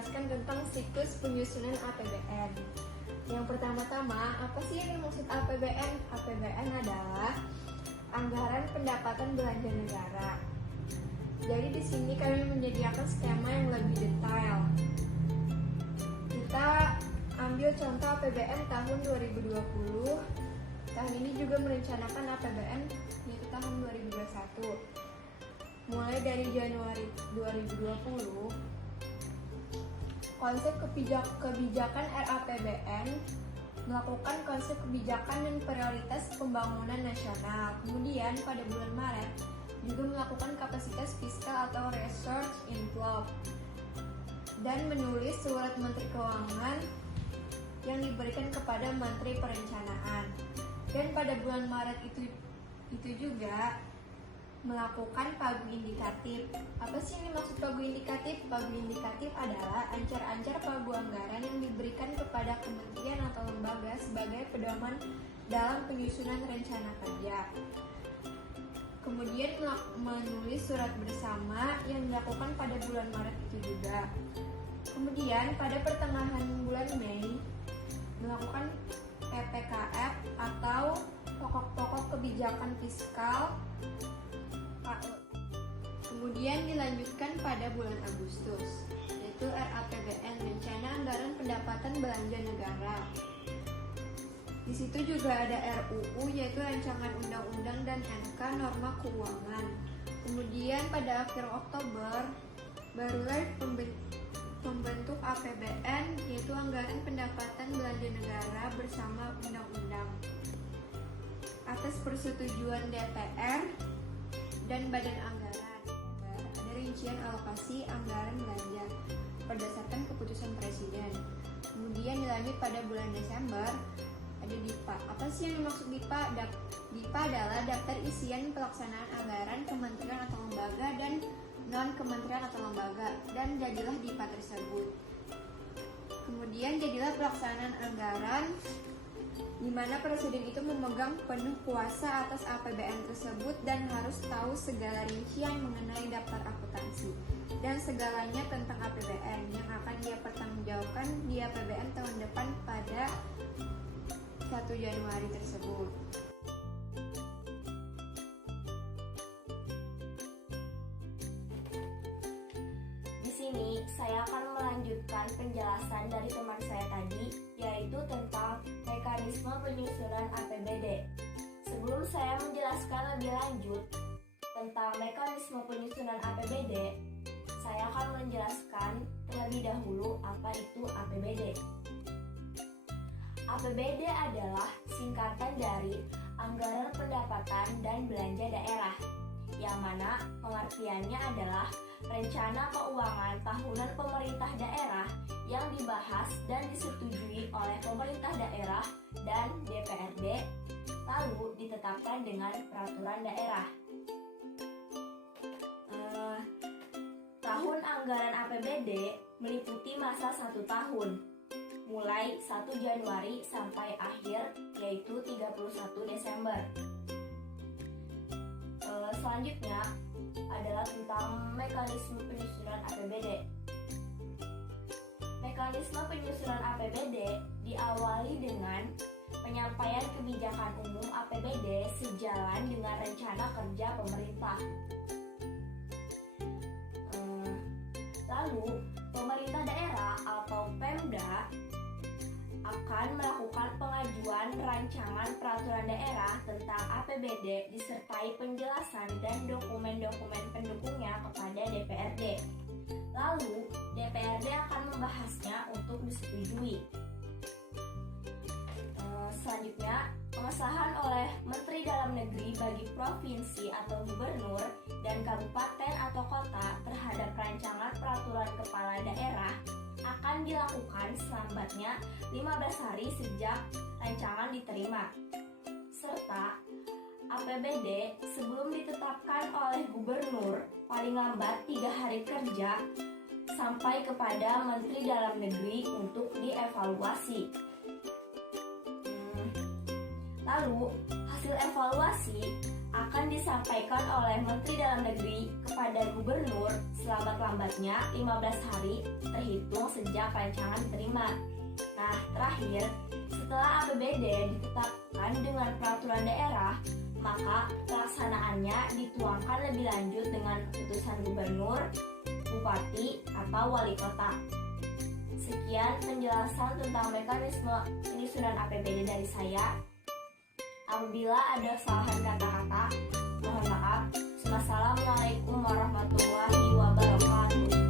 menjelaskan tentang siklus penyusunan APBN. Yang pertama-tama, apa sih yang dimaksud APBN? APBN adalah anggaran pendapatan belanja negara. Jadi di sini kami menyediakan skema yang lebih detail. Kita ambil contoh APBN tahun 2020. Tahun ini juga merencanakan APBN yaitu tahun 2021. Mulai dari Januari 2020, konsep kebijakan RAPBN melakukan konsep kebijakan dan prioritas pembangunan nasional. Kemudian pada bulan Maret juga melakukan kapasitas fiskal atau research inflow dan menulis surat Menteri Keuangan yang diberikan kepada Menteri Perencanaan. Dan pada bulan Maret itu juga melakukan pagu indikatif. Apa sih yang dimaksud pagu indikatif? Pagu indikatif adalah ancar-ancar pagu anggaran yang diberikan kepada kementerian atau lembaga sebagai pedoman dalam penyusunan rencana kerja. Kemudian menulis surat bersama yang dilakukan pada bulan Maret itu juga. Kemudian pada pertengahan bulan Mei melakukan PPKF atau pokok-pokok kebijakan fiskal. Kemudian dilanjutkan pada bulan Agustus, yaitu RAPBN, Rencana Anggaran Pendapatan Belanja Negara. Di situ juga ada RUU, yaitu Rancangan Undang-Undang dan NK Norma Keuangan. Kemudian pada akhir Oktober barulah pembentuk APBN, yaitu Anggaran Pendapatan Belanja Negara bersama Undang-Undang. Atas persetujuan DPR dan Badan Anggaran, ada rincian alokasi anggaran belanja berdasarkan keputusan Presiden. Kemudian dilanjut pada bulan Desember ada DIPA. Apa sih yang dimaksud DIPA? DIPA adalah daftar isian pelaksanaan anggaran kementerian atau lembaga dan non-kementerian atau lembaga, dan jadilah DIPA tersebut. Kemudian jadilah pelaksanaan anggaran di mana presiden itu memegang penuh kuasa atas APBN tersebut dan harus tahu segala rincian mengenai daftar akuntansi dan segalanya tentang APBN yang akan dia pertanggungjawabkan di APBN tahun depan pada 1 Januari tersebut. Di sini saya akan melanjutkan penjelasan dari teman saya tadi, yaitu tentang mekanisme penyusunan APBD. Sebelum saya menjelaskan lebih lanjut tentang mekanisme penyusunan APBD, saya akan menjelaskan terlebih dahulu apa itu APBD. APBD adalah singkatan dari Anggaran Pendapatan dan Belanja Daerah, yang mana pengertiannya adalah rencana keuangan tahunan pemerintah daerah yang dibahas dan disetujui oleh pemerintah daerah dan DPRD, lalu ditetapkan dengan peraturan daerah. Tahun anggaran APBD meliputi masa 1 tahun, mulai 1 Januari sampai akhir, yaitu 31 Desember. Selanjutnya adalah tentang mekanisme penyusunan APBD. Mekanisme penyusunan APBD diawali dengan penyampaian kebijakan umum APBD sejalan dengan rencana kerja pemerintah. Lalu, pemerintah daerah atau Pemda akan melakukan pengajuan rancangan peraturan daerah tentang APBD disertai penjelasan dan dokumen-dokumen pendukungnya kepada DPRD. Lalu, DPRD akan membahasnya untuk disetujui. Selanjutnya, pengesahan oleh Menteri Dalam Negeri bagi provinsi atau gubernur dan kabupaten atau kota terhadap rancangan peraturan kepala daerah akan dilakukan selambatnya 15 hari sejak rancangan diterima. Serta APBD sebelum ditetapkan oleh gubernur paling lambat 3 hari kerja sampai kepada Menteri Dalam Negeri untuk dievaluasi. Lalu, hasil evaluasi akan disampaikan oleh Menteri Dalam Negeri kepada Gubernur selambat-lambatnya 15 hari terhitung sejak rancangan diterima. Nah, terakhir, setelah APBD ditetapkan dengan peraturan daerah, maka pelaksanaannya dituangkan lebih lanjut dengan keputusan gubernur, bupati, atau wali kota. Sekian penjelasan tentang mekanisme penyusunan APBD dari saya. Apabila ada kesalahan kata-kata, mohon maaf. Wassalamualaikum warahmatullahi wabarakatuh.